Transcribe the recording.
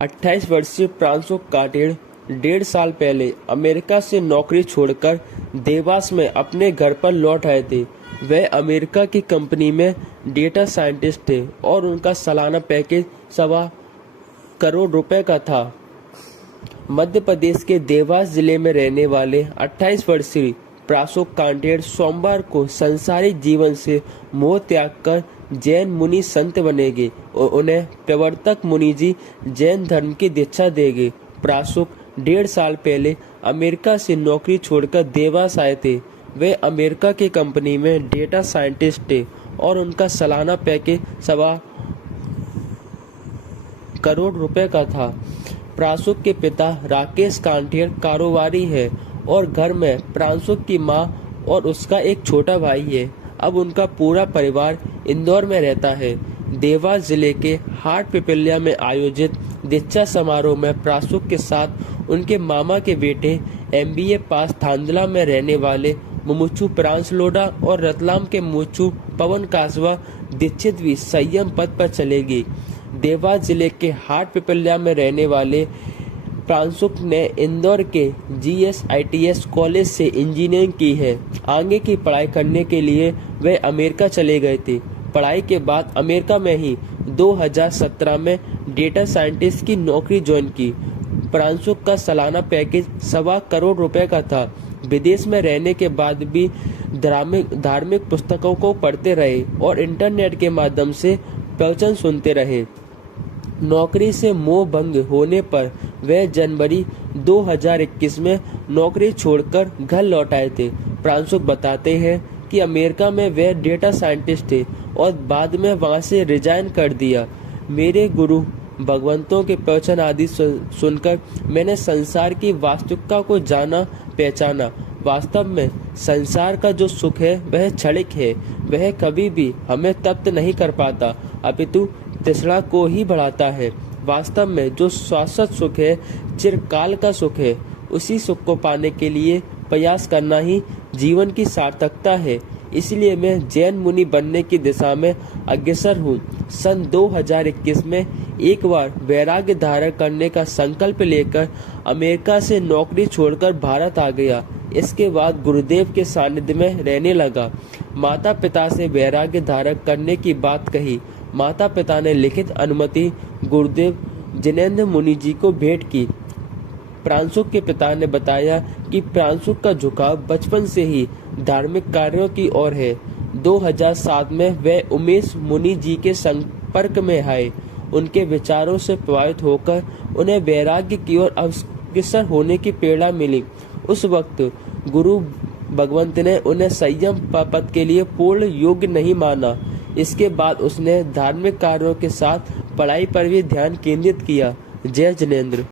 28 वर्षीय प्रांशु काटेड़ 1.5 साल पहले अमेरिका से नौकरी छोड़कर देवास में अपने घर पर लौट आए थे। वह अमेरिका की कंपनी में डेटा साइंटिस्ट थे और उनका सालाना पैकेज 1.25 करोड़ रुपए का था। मध्य प्रदेश के देवास जिले में रहने वाले 28 वर्षीय प्रांशु काटेड़ सोमवार को सांसारिक जीवन से मोह त्याग कर जैन मुनि संत बनेंगे और उन्हें प्रवर्तक मुनि जी जैन धर्म की दीक्षा देंगे। प्रांशु 1.5 साल पहले अमेरिका से नौकरी छोड़कर देवास आए थे। वे अमेरिका की कंपनी में डेटा साइंटिस्ट थे और उनका सालाना पैकेज 1.25 करोड़ रुपए का था। प्रांशु के पिता राकेश काटेड़ कारोबारी है और घर में प्रांशु की मां और उसका एक छोटा भाई है। अब उनका पूरा परिवार इंदौर में रहता है। देवास जिले के हाट पिपल्या में आयोजित दीक्षा समारोह में प्रांशु के साथ उनके मामा के बेटे MBA पास थांदला में रहने वाले मुमुक्षु प्रांशलोडा और रतलाम के मुमुक्षु पवन कासवा दीक्षित भी संयम पद पर चलेगी। देवास जिले के हाट पिपल्या में रहने वाले प्रांशु ने इंदौर के GSITS कॉलेज से इंजीनियरिंग की है। आगे की पढ़ाई करने के लिए वे अमेरिका चले गए थे। पढ़ाई के बाद अमेरिका में ही 2017 में डेटा साइंटिस्ट की नौकरी ज्वाइन की। प्रांशु का सालाना पैकेज 1.25 करोड़ रुपए का था। विदेश में रहने के बाद भी धार्मिक पुस्तकों को पढ़ते रहे और इंटरनेट के माध्यम से प्रवचन सुनते रहे। नौकरी से मोह भंग होने पर वे जनवरी 2021 में नौकरी छोड़कर घर लौट आए थे। प्रांशु बताते हैं कि अमेरिका में वे डेटा साइंटिस्ट थे और बाद में वहां से रिजाइन कर दिया। मेरे गुरु भगवंतों के प्रवचन आदि सुनकर मैंने संसार की वास्तविकता को जाना पहचाना। वास्तव में संसार का जो सुख है वह क्षणिक है। वह कभी भी हमें तृप्त नहीं कर पाता, अपितु तृष्णा को ही बढ़ाता है। वास्तव में जो शाश्वत सुख है चिरकाल का सुख है। उसी सुख को पाने के लिए प्रयास करना ही जीवन की सार्थकता है। इसलिए मैं जैन मुनि बनने की दिशा में अग्रसर हूँ। सन 2021 में एक बार वैराग्य धारण करने का संकल्प लेकर अमेरिका से नौकरी छोड़कर भारत आ गया। इसके बाद गुरुदेव के सानिध्य में रहने लगा। माता पिता से वैराग्य धारण करने की बात कही। माता पिता ने लिखित अनुमति गुरुदेव जिनेंद्र मुनि जी को भेंट की। प्रांशु के पिता ने बताया कि प्रांशु का झुकाव बचपन से ही धार्मिक कार्यों की ओर है। 2007 में वे उमेश मुनि जी के संपर्क में आए। उनके विचारों से प्रभावित होकर उन्हें वैराग्य की ओर अग्रसर होने की प्रेरणा मिली। उस वक्त गुरु भगवंत ने उन्हें संयम पद के लिए पूर्ण योग्य नहीं माना। इसके बाद उसने धार्मिक कार्यों के साथ पढ़ाई पर भी ध्यान केंद्रित किया। जय जिनेंद्र।